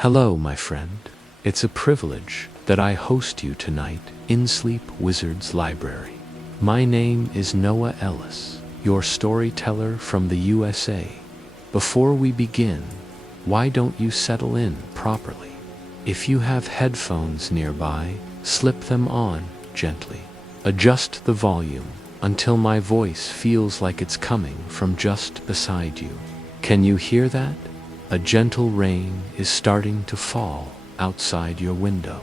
Hello, my friend. It's a privilege that I host you tonight in Sleep Wizard's Library. My name is Noah Ellis, your storyteller from the USA. Before we begin, why don't you settle in properly? If you have headphones nearby, slip them on gently. Adjust the volume until my voice feels like it's coming from just beside you. Can you hear that? A gentle rain is starting to fall outside your window.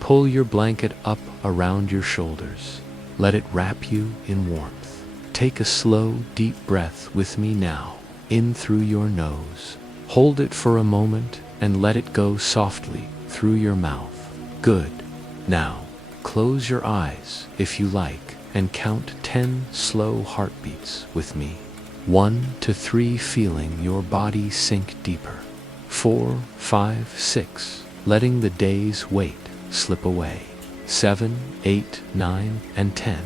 Pull your blanket up around your shoulders. Let it wrap you in warmth. Take a slow, deep breath with me now, in through your nose. Hold it for a moment and let it go softly through your mouth. Good. Now, close your eyes if you like and count 10 slow heartbeats with me. 1 to 3, feeling your body sink deeper. 4, 5, 6, letting the day's weight slip away. 7, 8, 9, and 10.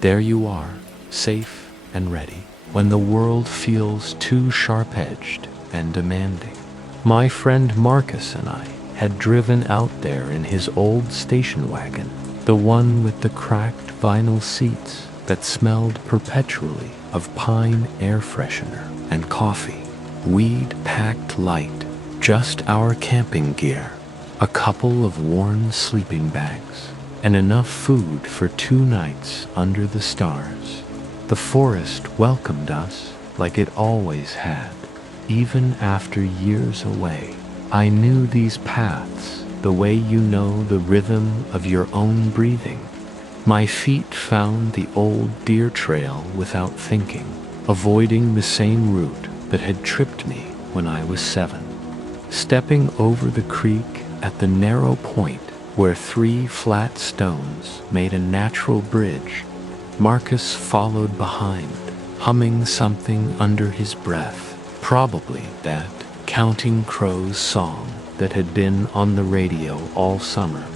There you are, safe and ready, when the world feels too sharp-edged and demanding. My friend Marcus and I had driven out there in his old station wagon, the one with the cracked vinyl seats that smelled perpetually of pine air freshener and coffee. We'd packed light, just our camping gear, a couple of worn sleeping bags, and enough food for 2 nights under the stars. The forest welcomed us like it always had, even after years away. I knew these paths the way you know the rhythm of your own breathing. My feet found the old deer trail without thinking, avoiding the same route that had tripped me when I was 7. Stepping over the creek at the narrow point where 3 flat stones made a natural bridge, Marcus followed behind, humming something under his breath, probably that Counting Crows song that had been on the radio all summer.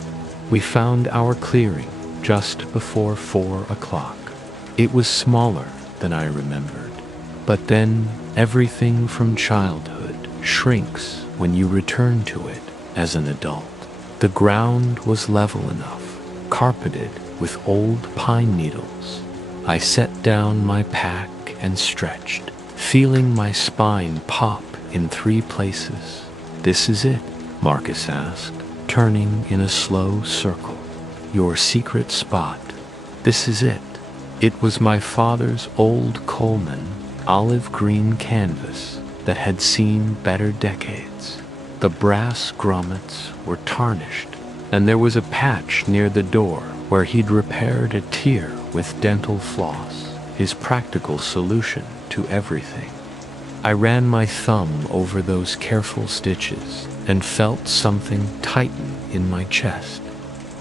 We found our clearing just before 4 o'clock. It was smaller than I remembered, but then everything from childhood shrinks when you return to it as an adult. The ground was level enough, carpeted with old pine needles. I set down my pack and stretched, feeling my spine pop in 3 places. "This is it?" Marcus asked, turning in a slow circle. "Your secret spot. This is it." It was my father's old Coleman olive green canvas that had seen better decades. The brass grommets were tarnished, and there was a patch near the door where he'd repaired a tear with dental floss, his practical solution to everything. I ran my thumb over those careful stitches and felt something tighten in my chest.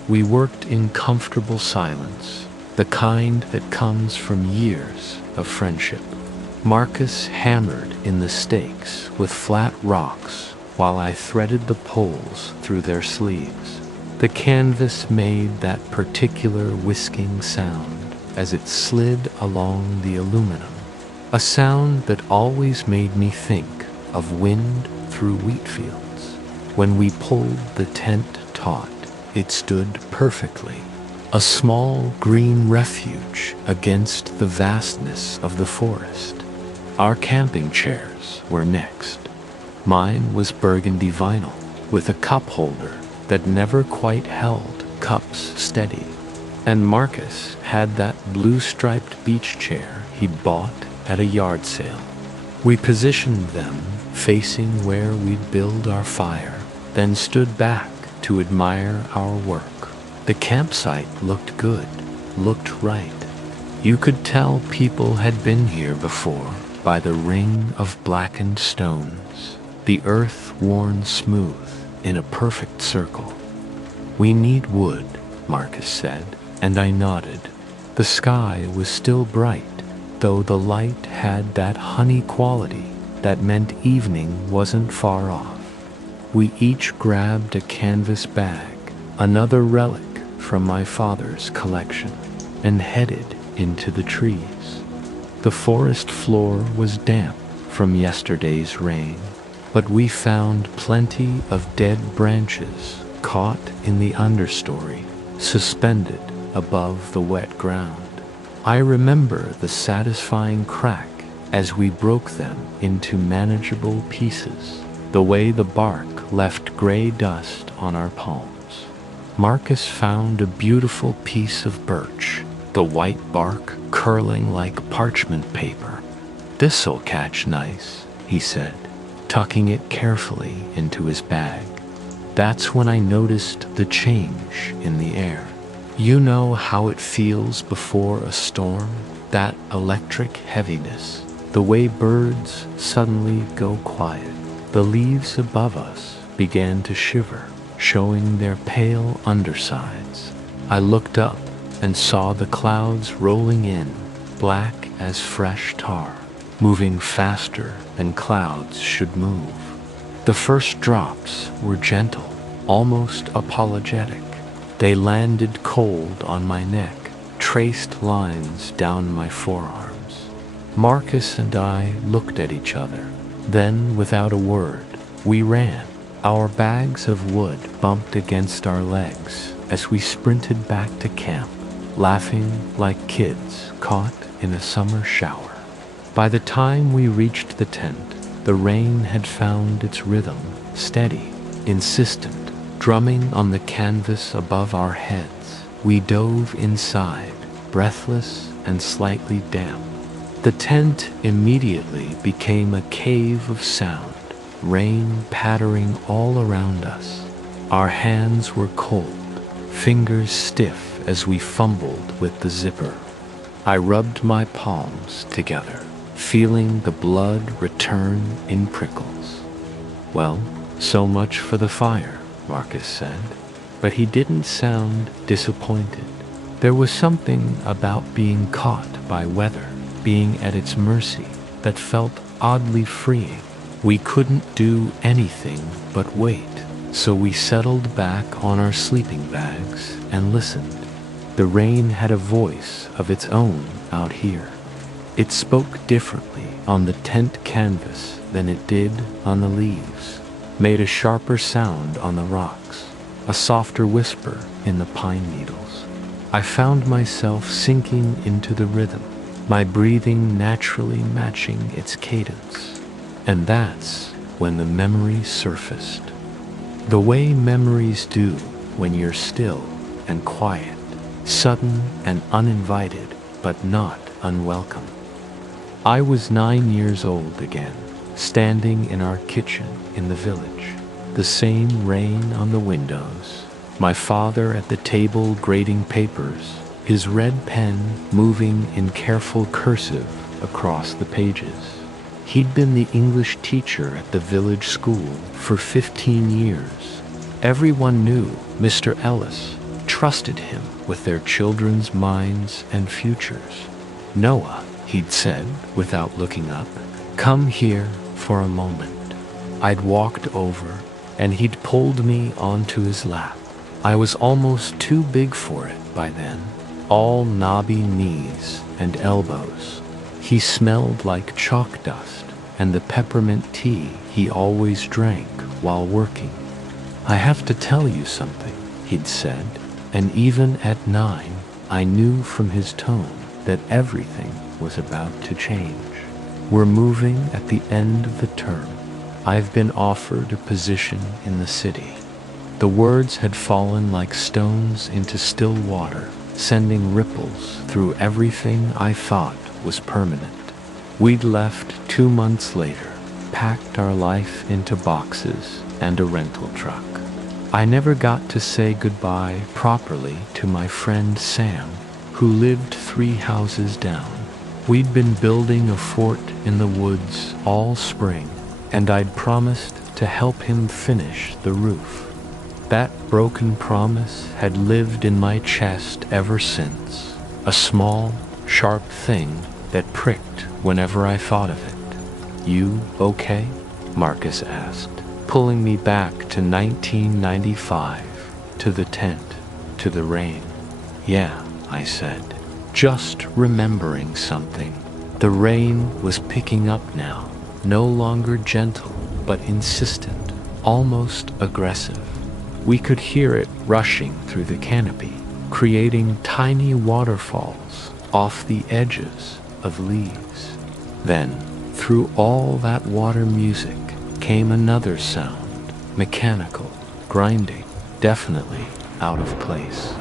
We worked in comfortable silence, the kind that comes from years of friendship. Marcus hammered in the stakes with flat rocks while I threaded the poles through their sleeves. The canvas made that particular whisking sound as it slid along the aluminum, a sound that always made me think of wind through wheat fields. When we pulled the tent taut, it stood perfectly, a small green refuge against the vastness of the forest. Our camping chairs were next. Mine was burgundy vinyl, with a cup holder that never quite held cups steady. And Marcus had that blue-striped beach chair he bought at a yard sale. We positioned them facing where we'd build our fire, then stood back to admire our work. The campsite looked good, looked right. You could tell people had been here before by the ring of blackened stones, the earth worn smooth in a perfect circle. "We need wood," Marcus said, and I nodded. The sky was still bright, though the light had that honey quality that meant evening wasn't far off. We each grabbed a canvas bag, another relic from my father's collection, and headed into the trees. The forest floor was damp from yesterday's rain. but we found plenty of dead branches caught in the understory, suspended above the wet ground. I remember the satisfying crack as we broke them into manageable pieces, the way the bark left gray dust on our palms. Marcus found a beautiful piece of birch, the white bark curling like parchment paper. "This'll catch nice," he said, tucking it carefully into his bag. That's when I noticed the change in the air. You know how it feels before a storm? That electric heaviness, the way birds suddenly go quiet. The leaves above us began to shiver, showing their pale undersides. I looked up and saw the clouds rolling in, black as fresh tar, moving faster than clouds should move. The first drops were gentle, almost apologetic. They landed cold on my neck, traced lines down my forearms. Marcus and I looked at each other. Then, without a word, we ran. Our bags of wood bumped against our legs as we sprinted back to camp, laughing like kids caught in a summer shower. By the time we reached the tent, the rain had found its rhythm, steady, insistent, drumming on the canvas above our heads. We dove inside, breathless and slightly damp. The tent immediately became a cave of sound, rain pattering all around us. Our hands were cold, fingers stiff as we fumbled with the zipper. I rubbed my palms together, feeling the blood return in prickles. "Well, so much for the fire," Marcus said, but he didn't sound disappointed. There was something about being caught by weather, being at its mercy, that felt oddly freeing. We couldn't do anything but wait, so we settled back on our sleeping bags and listened. The rain had a voice of its own out here. It spoke differently on the tent canvas than it did on the leaves, made a sharper sound on the rocks, a softer whisper in the pine needles. I found myself sinking into the rhythm, my breathing naturally matching its cadence. And that's when the memory surfaced. The way memories do when you're still and quiet, sudden and uninvited, but not unwelcome. I was 9 years old again, standing in our kitchen in the village, the same rain on the windows, my father at the table grading papers, his red pen moving in careful cursive across the pages. He'd been the English teacher at the village school for 15 years. Everyone knew Mr. Ellis, trusted him with their children's minds and futures. "Noah," he'd said without looking up, "come here for a moment." I'd walked over, and he'd pulled me onto his lap. I was almost too big for it by then, all knobby knees and elbows. He smelled like chalk dust and the peppermint tea he always drank while working. "I have to tell you something," he'd said, and even at 9, I knew from his tone that everything was about to change. "We're moving at the end of the term. I've been offered a position in the city." The words had fallen like stones into still water, sending ripples through everything I thought was permanent. We'd left 2 months later, packed our life into boxes and a rental truck. I never got to say goodbye properly to my friend Sam, who lived 3 houses down. We'd been building a fort in the woods all spring, and I'd promised to help him finish the roof. That broken promise had lived in my chest ever since, a small, sharp thing that pricked whenever I thought of it. "You okay?" Marcus asked, pulling me back to 1995, to the tent, to the rain. "Yeah," I said, just remembering something. The rain was picking up now, no longer gentle, but insistent, almost aggressive. We could hear it rushing through the canopy, creating tiny waterfalls off the edges of leaves. Then, through all that water music, came another sound, mechanical, grinding, definitely out of place.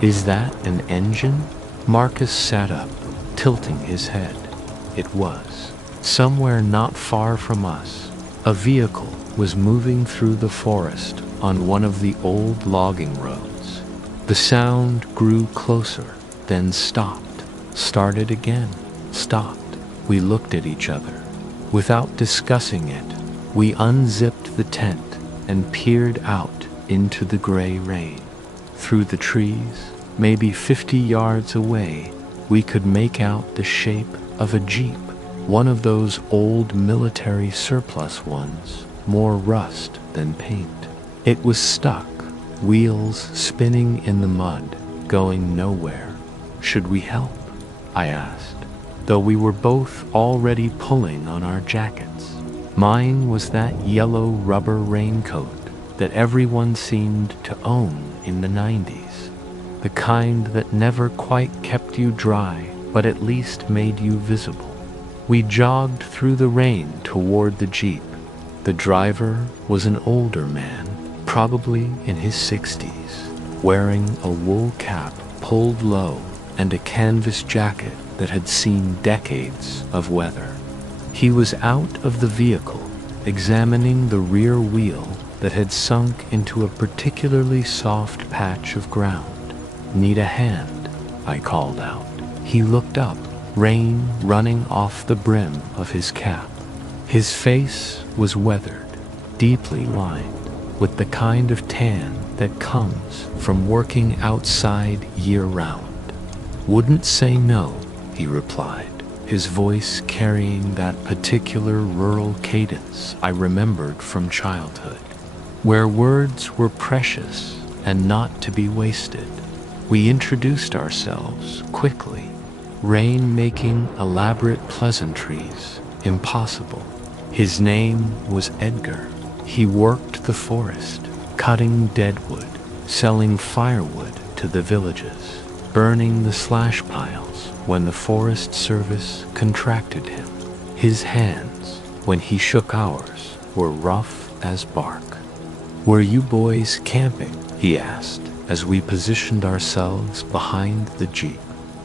Is that an engine? Marcus sat up, tilting his head. It was. Somewhere not far from us, a vehicle was moving through the forest on one of the old logging roads. The sound grew closer, then stopped, started again, stopped. We looked at each other. Without discussing it, we unzipped the tent and peered out into the gray rain. Through the trees, maybe 50 yards away, we could make out the shape of a jeep, one of those old military surplus ones, more rust than paint. It was stuck, wheels spinning in the mud, going nowhere. Should we help? I asked, though we were both already pulling on our jackets. Mine was that yellow rubber raincoat that everyone seemed to own in the 90s, the kind that never quite kept you dry, but at least made you visible. We jogged through the rain toward the jeep. The driver was an older man, probably in his 60s, wearing a wool cap pulled low and a canvas jacket that had seen decades of weather. He was out of the vehicle, examining the rear wheel that had sunk into a particularly soft patch of ground. "Need a hand?" I called out. He looked up, rain running off the brim of his cap. His face was weathered, deeply lined, with the kind of tan that comes from working outside year-round. "Wouldn't say no," he replied, his voice carrying that particular rural cadence I remembered from childhood, where words were precious and not to be wasted. We introduced ourselves quickly, Rain making elaborate pleasantries impossible. His name was Edgar. He worked the forest, cutting deadwood, selling firewood to the villages, burning the slash piles when the Forest Service contracted him. His hands, when he shook ours, were rough as bark. "Were you boys camping?" he asked, as we positioned ourselves behind the jeep.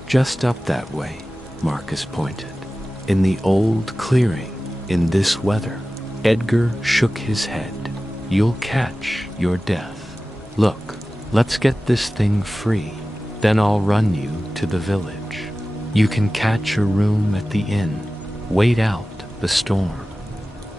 "Just up that way," Marcus pointed. "In the old clearing, in this weather." Edgar shook his head. "You'll catch your death. Look, let's get this thing free. Then I'll run you to the village. You can catch a room at the inn. Wait out the storm."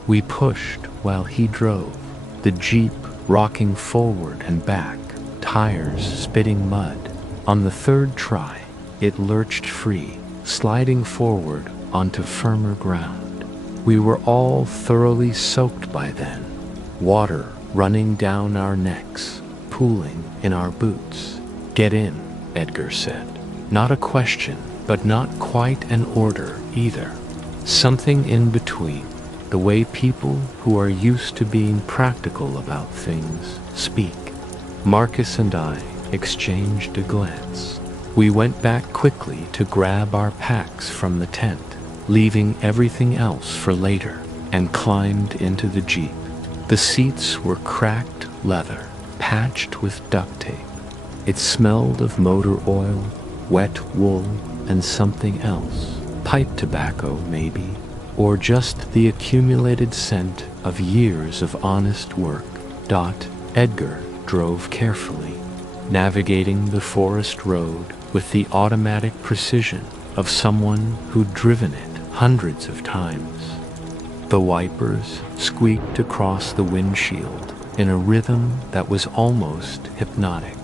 We pushed while he drove, the jeep rocking forward and back, tires spitting mud. On the third try, it lurched free, sliding forward onto firmer ground. We were all thoroughly soaked by then, water running down our necks, pooling in our boots. "Get in," Edgar said. Not a question, but not quite an order either. Something in between, the way people who are used to being practical about things speak. Marcus and I exchanged a glance. We went back quickly to grab our packs from the tent, leaving everything else for later, and climbed into the jeep. The seats were cracked leather, patched with duct tape. It smelled of motor oil, wet wool, and something else. Pipe tobacco, maybe, or just the accumulated scent of years of honest work. Edgar drove carefully, navigating the forest road with the automatic precision of someone who'd driven it hundreds of times. The wipers squeaked across the windshield in a rhythm that was almost hypnotic.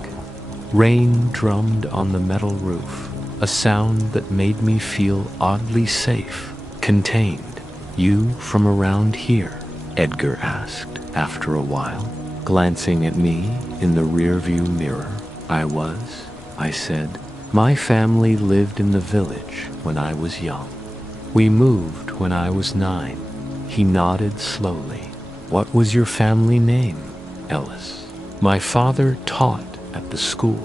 Rain drummed on the metal roof, a sound that made me feel oddly safe, contained. "You from around here?" Edgar asked after a while, glancing at me in the rearview mirror. I said. "My family lived in the village when I was young. We moved when I was 9. He nodded slowly. What was your family name, Ellis? My father taught at the school.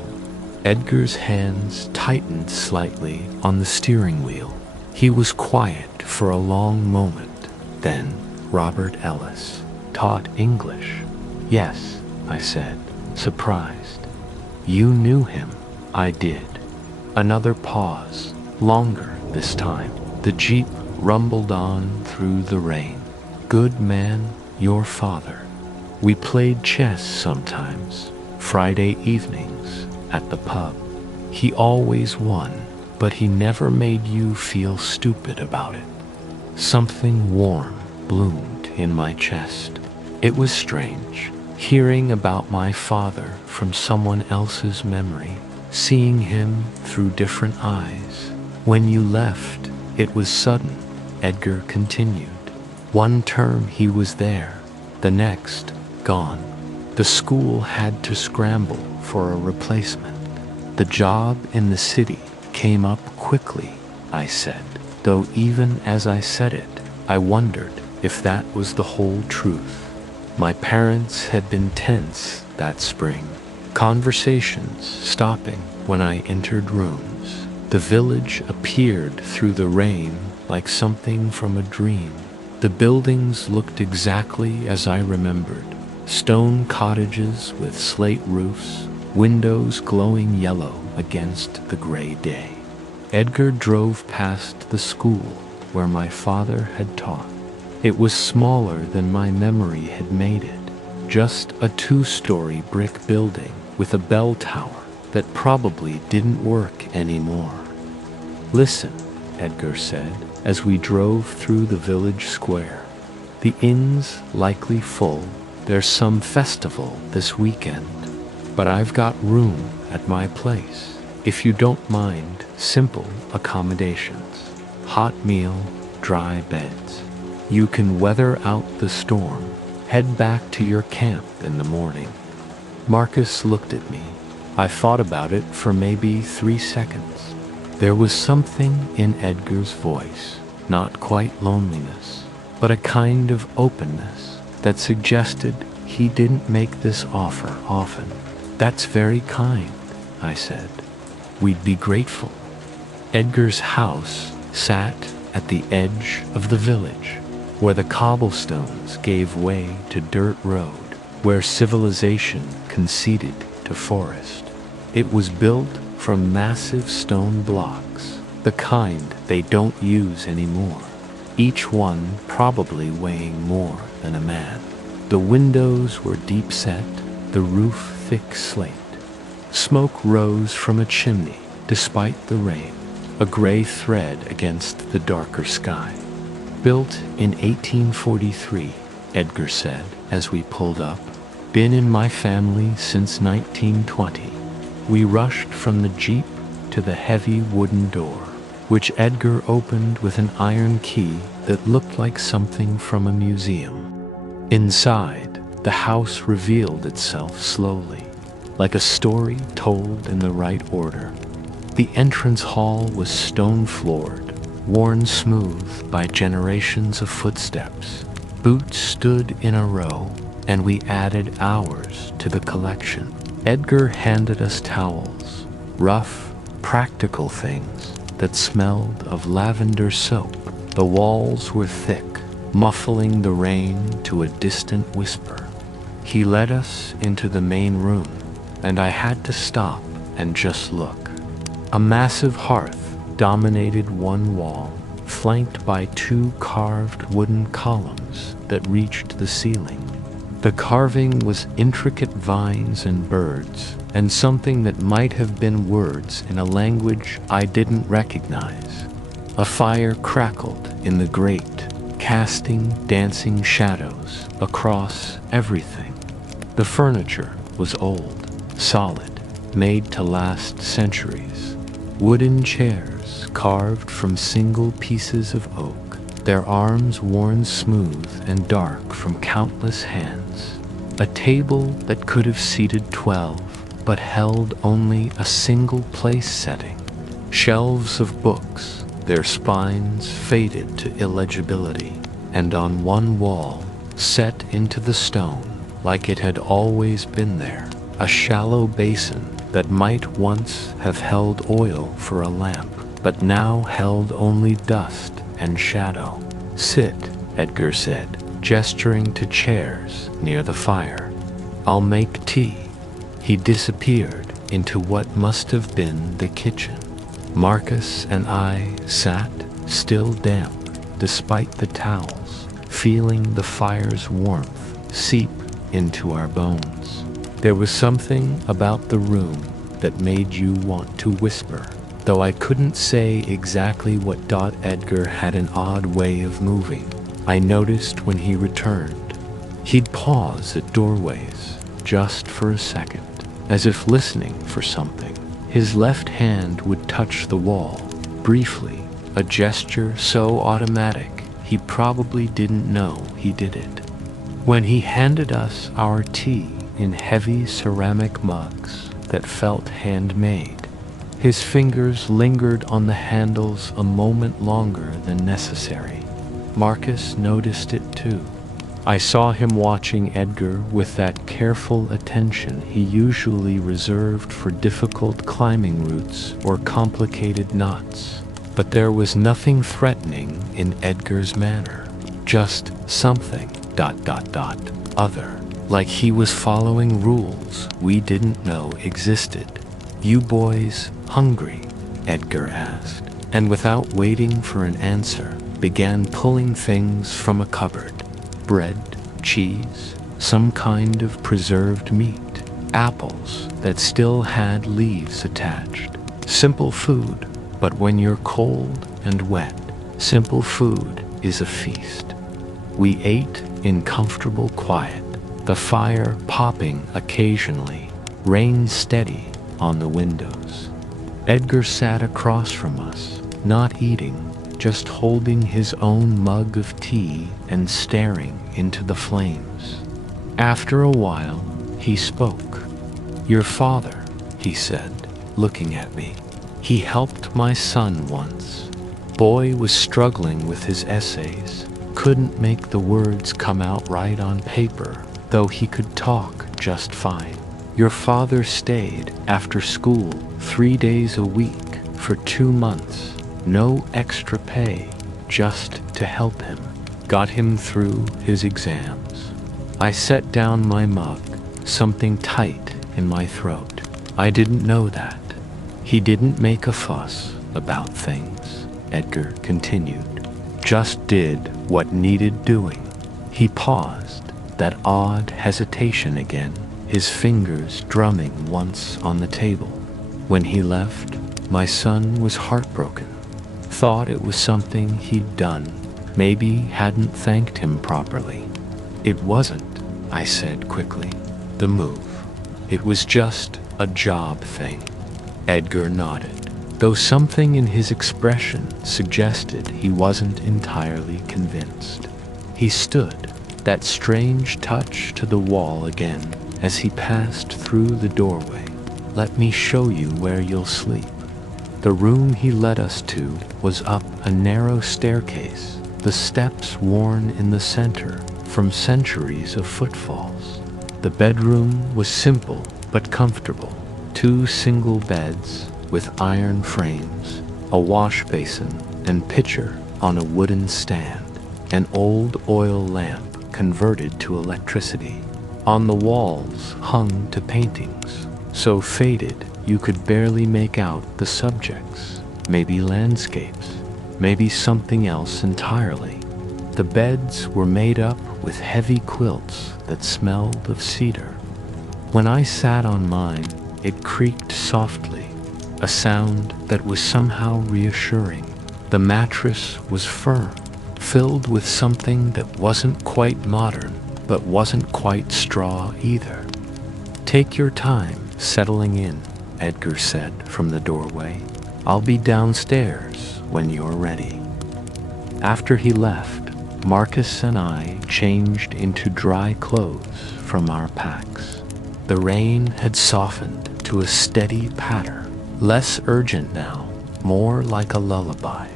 Edgar's hands tightened slightly on the steering wheel. He was quiet for a long moment. Then, Robert Ellis taught English. Yes, I said, surprised. You knew him. I did. Another pause, longer this time. The Jeep rumbled on through the rain. Good man, your father. We played chess sometimes, Friday evenings, at the pub. He always won, but he never made you feel stupid about it. Something warm bloomed in my chest. It was strange, hearing about my father from someone else's memory, seeing him through different eyes. When you left, it was sudden, Edgar continued. One term he was there, the next, gone. The school had to scramble for a replacement. The job in the city came up quickly, I said, though even as I said it, I wondered if that was the whole truth. My parents had been tense that spring, conversations stopping when I entered rooms. The village appeared through the rain like something from a dream. The buildings looked exactly as I remembered. Stone cottages with slate roofs, windows glowing yellow against the gray day. Edgar drove past the school where my father had taught. It was smaller than my memory had made it, just a 2-story brick building with a bell tower that probably didn't work anymore. Listen, Edgar said, as we drove through the village square. The inn's likely full. There's some festival this weekend, but I've got room at my place. If you don't mind, simple accommodations. Hot meal, dry beds. You can weather out the storm. Head back to your camp in the morning. Marcus looked at me. I thought about it for maybe 3 seconds. There was something in Edgar's voice, not quite loneliness, but a kind of openness that suggested he didn't make this offer often. That's very kind, I said. We'd be grateful. Edgar's house sat at the edge of the village, where the cobblestones gave way to dirt road, where civilization conceded to forest. It was built from massive stone blocks, the kind they don't use anymore, each one probably weighing more than a man. The windows were deep set, the roof thick slate. Smoke rose from a chimney despite the rain, a gray thread against the darker sky. Built in 1843, Edgar said as we pulled up. Been in my family since 1920. We rushed from the Jeep to the heavy wooden door, which Edgar opened with an iron key that looked like something from a museum. Inside, the house revealed itself slowly, like a story told in the right order. The entrance hall was stone-floored, worn smooth by generations of footsteps. Boots stood in a row, and we added ours to the collection. Edgar handed us towels, rough, practical things that smelled of lavender soap. The walls were thick, muffling the rain to a distant whisper. He led us into the main room, and I had to stop and just look. A massive hearth dominated one wall, flanked by 2 carved wooden columns that reached the ceiling. The carving was intricate vines and birds, and something that might have been words in a language I didn't recognize. A fire crackled in the grate, casting dancing shadows across everything. The furniture was old, solid, made to last centuries. Wooden chairs carved from single pieces of oak, their arms worn smooth and dark from countless hands. A table that could have seated 12, but held only a single place setting. Shelves of books, their spines faded to illegibility, and on one wall, set into the stone like it had always been there, a shallow basin that might once have held oil for a lamp, but now held only dust and shadow. "Sit," Edgar said, gesturing to chairs near the fire. "I'll make tea." He disappeared into what must have been the kitchen. Marcus and I sat, still damp, despite the towels, feeling the fire's warmth seep into our bones. There was something about the room that made you want to whisper, though I couldn't say exactly what. Edgar had an odd way of moving. I noticed when he returned. He'd pause at doorways, just for a second, as if listening for something. His left hand would touch the wall, briefly, a gesture so automatic he probably didn't know he did it. When he handed us our tea in heavy ceramic mugs that felt handmade, his fingers lingered on the handles a moment longer than necessary. Marcus noticed it too. I saw him watching Edgar with that careful attention he usually reserved for difficult climbing routes or complicated knots. But there was nothing threatening in Edgar's manner, just something ... other, like he was following rules we didn't know existed. "You boys hungry?" Edgar asked, and without waiting for an answer, began pulling things from a cupboard. Bread, cheese, some kind of preserved meat, apples that still had leaves attached. Simple food, but when you're cold and wet, simple food is a feast. We ate in comfortable quiet, the fire popping occasionally, rain steady on the windows. Edgar sat across from us, not eating, just holding his own mug of tea and staring into the flames. After a while, he spoke. "Your father," he said, looking at me. "He helped my son once. Boy was struggling with his essays, couldn't make the words come out right on paper, though he could talk just fine. Your father stayed after school 3 days a week for 2 months. No extra pay, just to help him. Got him through his exams." I set down my mug, something tight in my throat. I didn't know that. "He didn't make a fuss about things," Edgar continued. "Just did what needed doing." He paused, that odd hesitation again, his fingers drumming once on the table. "When he left, my son was heartbroken. Thought it was something he'd done, maybe hadn't thanked him properly." "It wasn't," I said quickly, "the move. It was just a job thing." Edgar nodded, though something in his expression suggested he wasn't entirely convinced. He stood, that strange touch to the wall again, as he passed through the doorway. "Let me show you where you'll sleep." The room he led us to was up a narrow staircase, the steps worn in the center from centuries of footfalls. The bedroom was simple but comfortable. 2 single beds with iron frames, a wash basin and pitcher on a wooden stand, an old oil lamp converted to electricity. On the walls hung to paintings, so faded you could barely make out the subjects, maybe landscapes, maybe something else entirely. The beds were made up with heavy quilts that smelled of cedar. When I sat on mine, it creaked softly, a sound that was somehow reassuring. The mattress was firm, filled with something that wasn't quite modern, but wasn't quite straw either. "Take your time settling in," Edgar said from the doorway. "I'll be downstairs when you're ready." After he left, Marcus and I changed into dry clothes from our packs. The rain had softened to a steady patter, less urgent now, more like a lullaby.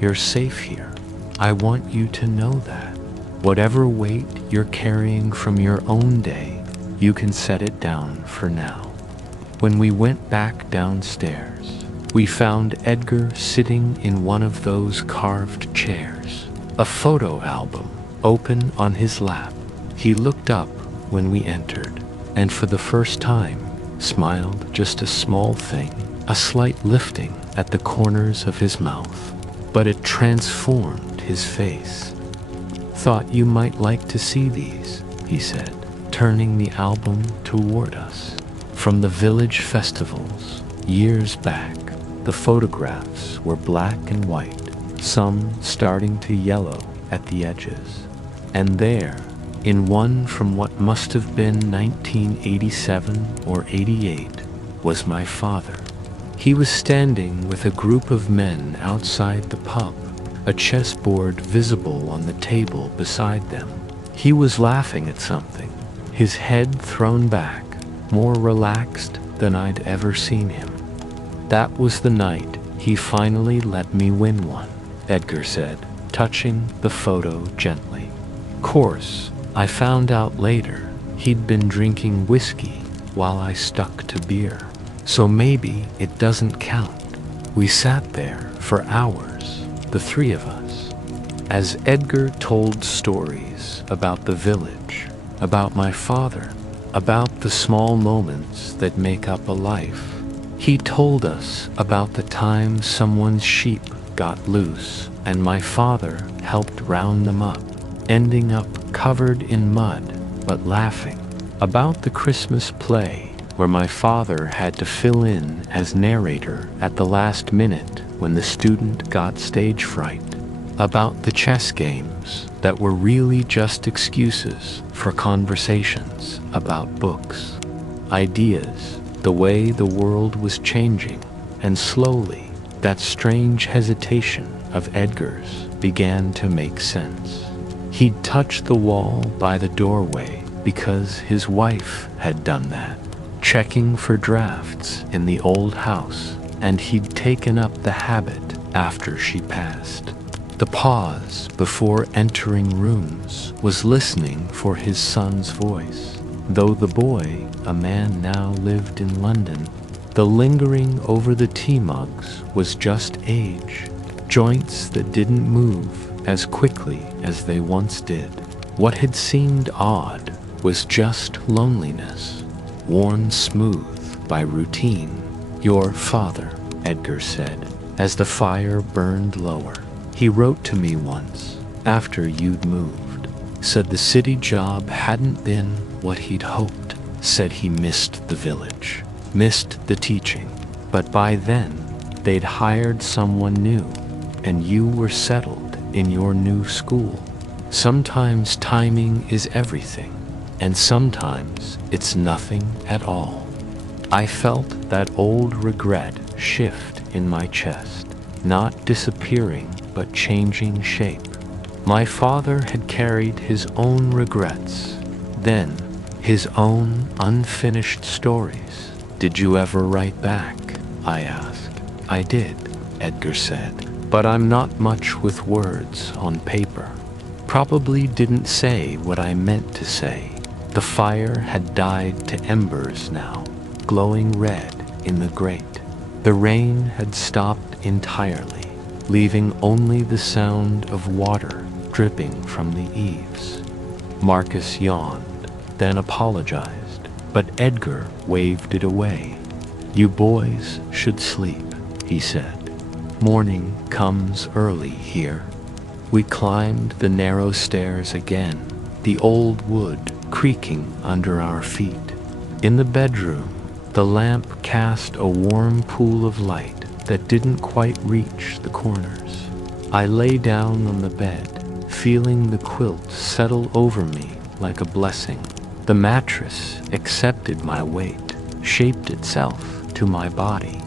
"You're safe here. I want you to know that." Whatever weight you're carrying from your own day, you can set it down for now. When we went back downstairs, we found Edgar sitting in one of those carved chairs, a photo album open on his lap. He looked up when we entered, and for the first time, smiled just a small thing, a slight lifting at the corners of his mouth, but it transformed his face. "Thought you might like to see these," he said, turning the album toward us. From the village festivals, years back, the photographs were black and white, some starting to yellow at the edges. And there, in one from what must have been 1987 or 88, was my father. He was standing with a group of men outside the pub, a chessboard visible on the table beside them. He was laughing at something, his head thrown back, more relaxed than I'd ever seen him. "That was the night he finally let me win one," Edgar said, touching the photo gently. "Course, I found out later he'd been drinking whiskey while I stuck to beer, so maybe it doesn't count." We sat there for hours, the three of us, as Edgar told stories about the village, about my father, about the small moments that make up a life. He told us about the time someone's sheep got loose and my father helped round them up, ending up covered in mud but laughing. About the Christmas play where my father had to fill in as narrator at the last minute when the student got stage fright. About the chess games that were really just excuses for conversations about books, ideas, the way the world was changing, and slowly that strange hesitation of Edgar's began to make sense. He'd touched the wall by the doorway because his wife had done that, checking for drafts in the old house, and he'd taken up the habit after she passed. The pause before entering rooms was listening for his son's voice. Though the boy, a man now, lived in London, the lingering over the tea mugs was just age, joints that didn't move as quickly as they once did. What had seemed odd was just loneliness, worn smooth by routine. "Your father," Edgar said, as the fire burned lower. "He wrote to me once, after you'd moved, said the city job hadn't been what he'd hoped, said he missed the village, missed the teaching, but by then they'd hired someone new, and you were settled in your new school. Sometimes timing is everything, and sometimes it's nothing at all." I felt that old regret shift in my chest, not disappearing but changing shape. My father had carried his own regrets, then his own unfinished stories. "Did you ever write back?" I asked. "I did," Edgar said, "but I'm not much with words on paper. Probably didn't say what I meant to say." The fire had died to embers now, glowing red in the grate. The rain had stopped entirely, leaving only the sound of water dripping from the eaves. Marcus yawned, then apologized, but Edgar waved it away. "You boys should sleep," he said. "Morning comes early here." We climbed the narrow stairs again, the old wood creaking under our feet. In the bedroom, the lamp cast a warm pool of light that didn't quite reach the corners. I lay down on the bed, feeling the quilt settle over me like a blessing. The mattress accepted my weight, shaped itself to my body.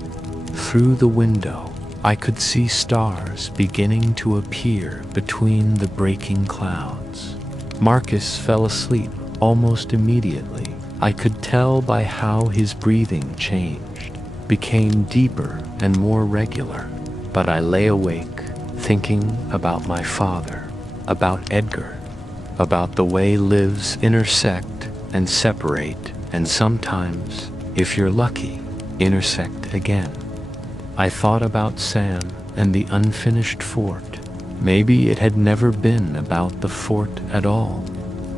Through the window, I could see stars beginning to appear between the breaking clouds. Marcus fell asleep almost immediately. I could tell by how his breathing changed, became deeper and more regular. But I lay awake, thinking about my father, about Edgar. about the way lives intersect and separate, and sometimes, if you're lucky, intersect again. I thought about Sam and the unfinished fort. Maybe it had never been about the fort at all.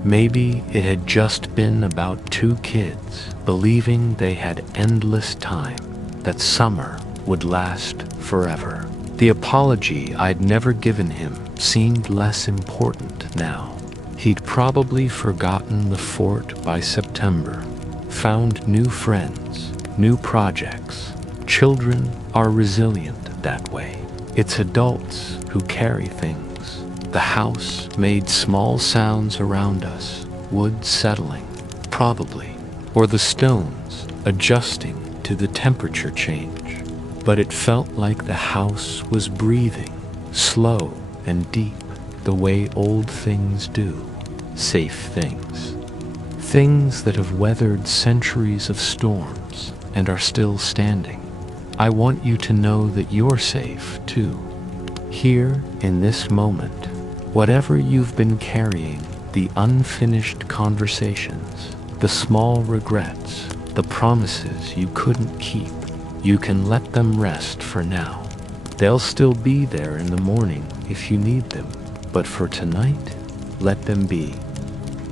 Maybe it had just been about two kids believing they had endless time, that summer would last forever. The apology I'd never given him seemed less important now. He'd probably forgotten the fort by September, found new friends, new projects. Children are resilient that way. It's adults who carry things. The house made small sounds around us, wood settling, probably, or the stones adjusting to the temperature change. But it felt like the house was breathing, slow and deep, the way old things do. Safe things. Things that have weathered centuries of storms and are still standing. I want you to know that you're safe, too. Here, in this moment, whatever you've been carrying, the unfinished conversations, the small regrets, the promises you couldn't keep, you can let them rest for now. They'll still be there in the morning if you need them, but for tonight, let them be.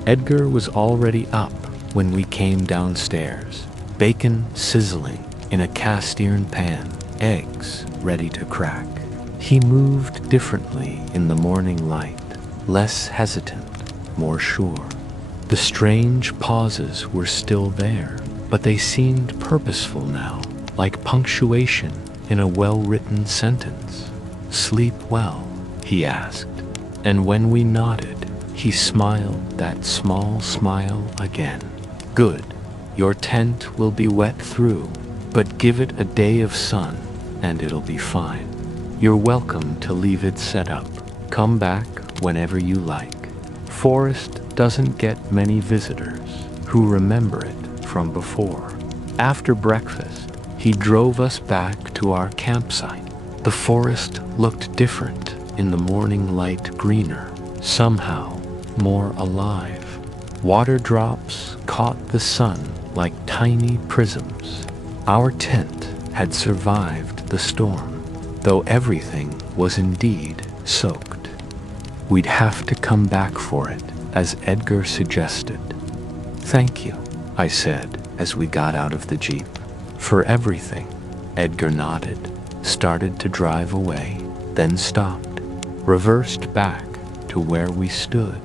Edgar was already up when we came downstairs, bacon sizzling in a cast-iron pan, eggs ready to crack. He moved differently in the morning light, less hesitant, more sure. The strange pauses were still there, but they seemed purposeful now, like punctuation in a well-written sentence. "Sleep well?" he asked, and when we nodded, he smiled that small smile again. "Good. Your tent will be wet through, but give it a day of sun, and it'll be fine. You're welcome to leave it set up. Come back whenever you like. Forest doesn't get many visitors who remember it from before." After breakfast, he drove us back to our campsite. The forest looked different in the morning light, greener, somehow more alive. Water drops caught the sun like tiny prisms. Our tent had survived the storm, though everything was indeed soaked. We'd have to come back for it, as Edgar suggested. "Thank you," I said as we got out of the Jeep. "For everything." Edgar nodded, started to drive away, then stopped, reversed back to where we stood.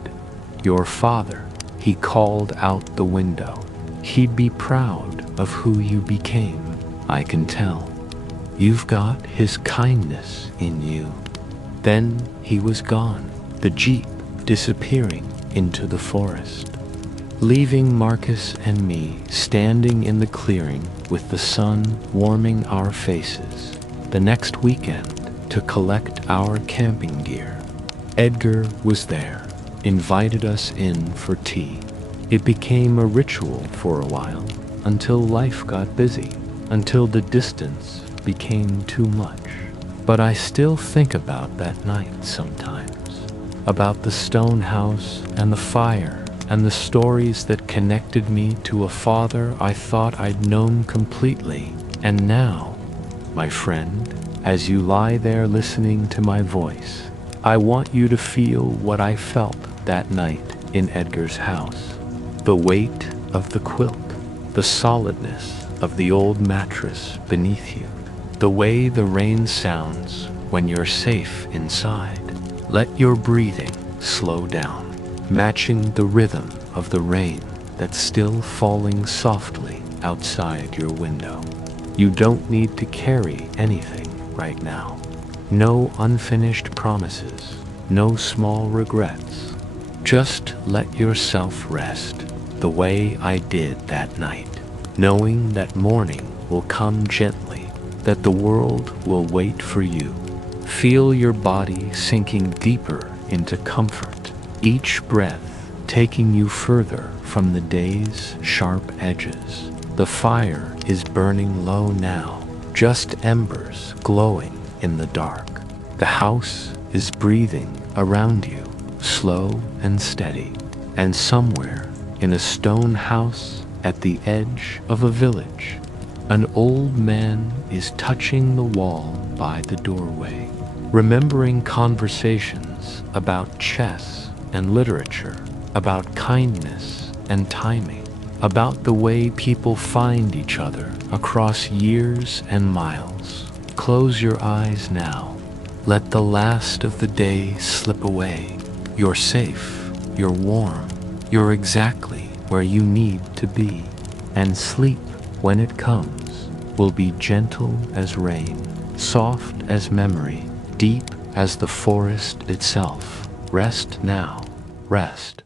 "Your father," he called out the window. "He'd be proud of who you became, I can tell. You've got his kindness in you." Then he was gone, the Jeep disappearing into the forest, leaving Marcus and me standing in the clearing with the sun warming our faces. The next weekend, to collect our camping gear, Edgar was there, invited us in for tea. It became a ritual for a while, until life got busy, until the distance became too much. But I still think about that night sometimes, about the stone house and the fire, and the stories that connected me to a father I thought I'd known completely. And now, my friend, as you lie there listening to my voice, I want you to feel what I felt that night in Edgar's house. The weight of the quilt, the solidness of the old mattress beneath you, the way the rain sounds when you're safe inside. Let your breathing slow down, matching the rhythm of the rain that's still falling softly outside your window. You don't need to carry anything right now. No unfinished promises, no small regrets. Just let yourself rest the way I did that night, knowing that morning will come gently, that the world will wait for you. Feel your body sinking deeper into comfort, each breath taking you further from the day's sharp edges. The fire is burning low now, just embers glowing in the dark. The house is breathing around you, slow and steady. And somewhere in a stone house at the edge of a village, an old man is touching the wall by the doorway, remembering conversations about chess and literature, about kindness and timing, about the way people find each other across years and miles. Close your eyes now. Let the last of the day slip away. You're safe, you're warm, you're exactly where you need to be. And sleep, when it comes, will be gentle as rain, soft as memory, deep as the forest itself. Rest now, rest.